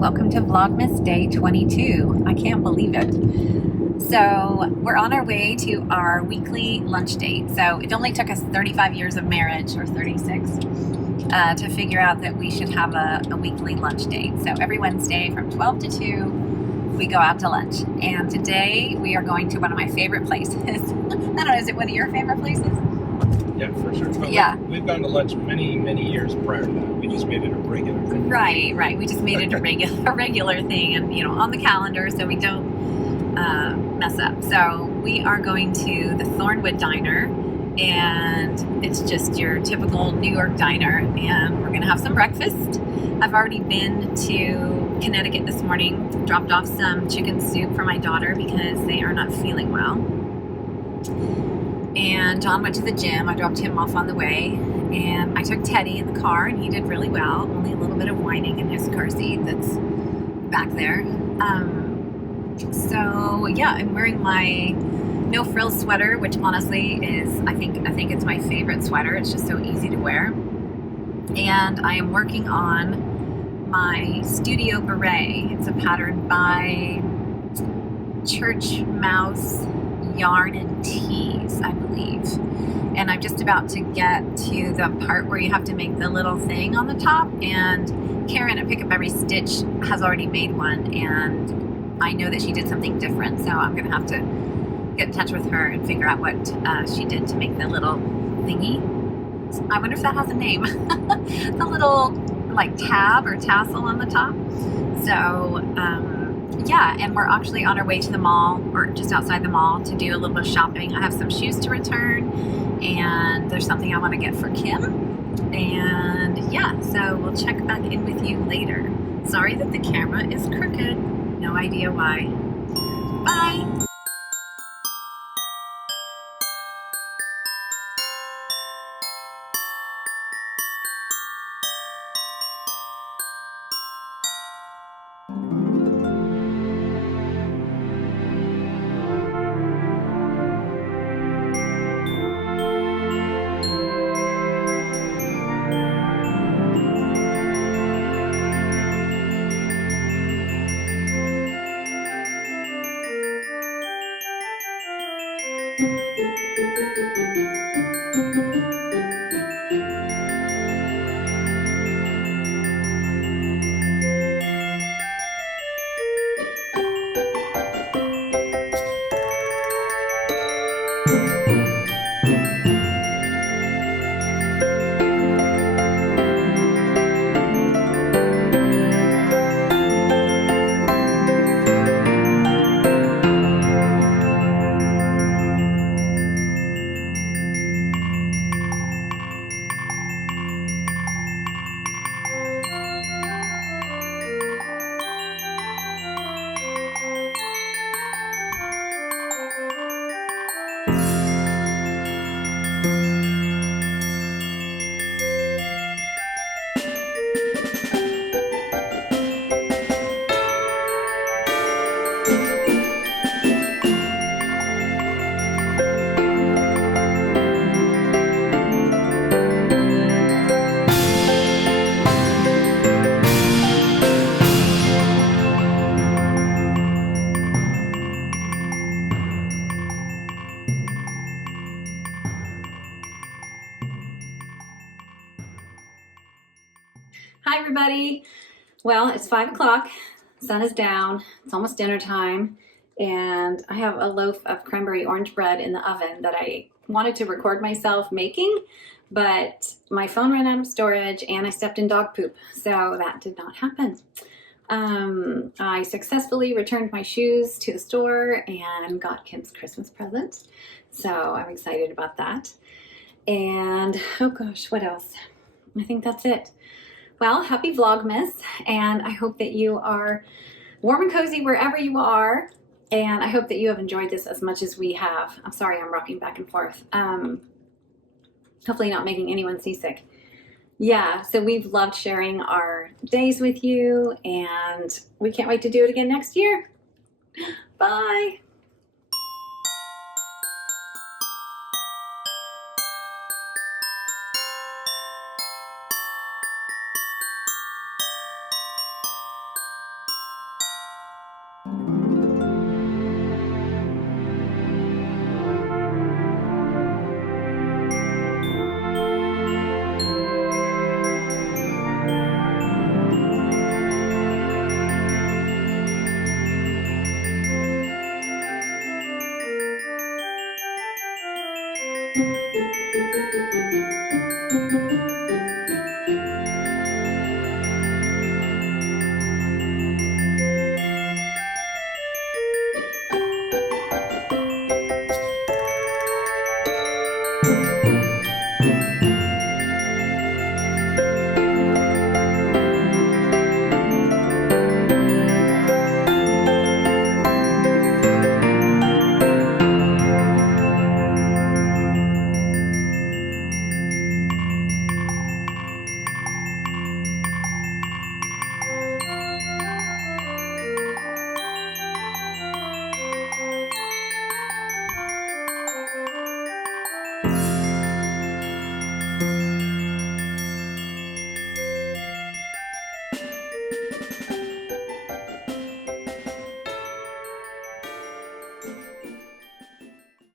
welcome to Vlogmas Day 22. I can't believe it. So we're on our way to our weekly lunch date. So it only took us 35 years of marriage, or 36, to figure out that we should have a weekly lunch date. So every Wednesday from 12 to 2, we go out to lunch. And today we are going to one of my favorite places. I don't know, is it one of your favorite places? Yeah, for sure. But yeah. We've gone to lunch many years prior to that. We just made it a regular thing. Right. We just made it a regular thing, and on the calendar, so we don't mess up. So we are going to the Thornwood Diner, and it's just your typical New York diner, and we're going to have some breakfast. I've already been to Connecticut this morning, dropped off some chicken soup for my daughter because they are not feeling well. And John went to the gym. I dropped him off on the way, and I took Teddy in the car, and he did really well. Only a little bit of whining in his car seat that's back there. So yeah, I'm wearing my no frills sweater, which honestly is, I think it's my favorite sweater. It's just so easy to wear. And I am working on my studio beret. It's a pattern by Church Mouse Yarn and Tees, I believe. And I'm just about to get to the part where you have to make the little thing on the top, and Karen at Pick Up Every Stitch has already made one, and I know that she did something different, so I'm gonna have to get in touch with her and figure out what she did to make the little thingy. I wonder if that has a name. The little like tab or tassel on the top. So yeah, and we're actually on our way to the mall, or just outside the mall, to do a little bit of shopping. I have some shoes to return, and there's something I want to get for Kim. And yeah, so we'll check back in with you later. Sorry that the camera is crooked. No idea why. Bye! Hi everybody. Well, it's 5 o'clock. Sun is down. It's almost dinner time, and I have a loaf of cranberry orange bread in the oven that I wanted to record myself making, but my phone ran out of storage and I stepped in dog poop, so that did not happen. I successfully returned my shoes to the store and got Kim's Christmas present, so I'm excited about that. And oh gosh, what else? I think that's it. Well, happy Vlogmas, and I hope that you are warm and cozy wherever you are, and I hope that you have enjoyed this as much as we have. I'm sorry I'm rocking back and forth. Hopefully not making anyone seasick. Yeah, so we've loved sharing our days with you, and we can't wait to do it again next year. Bye!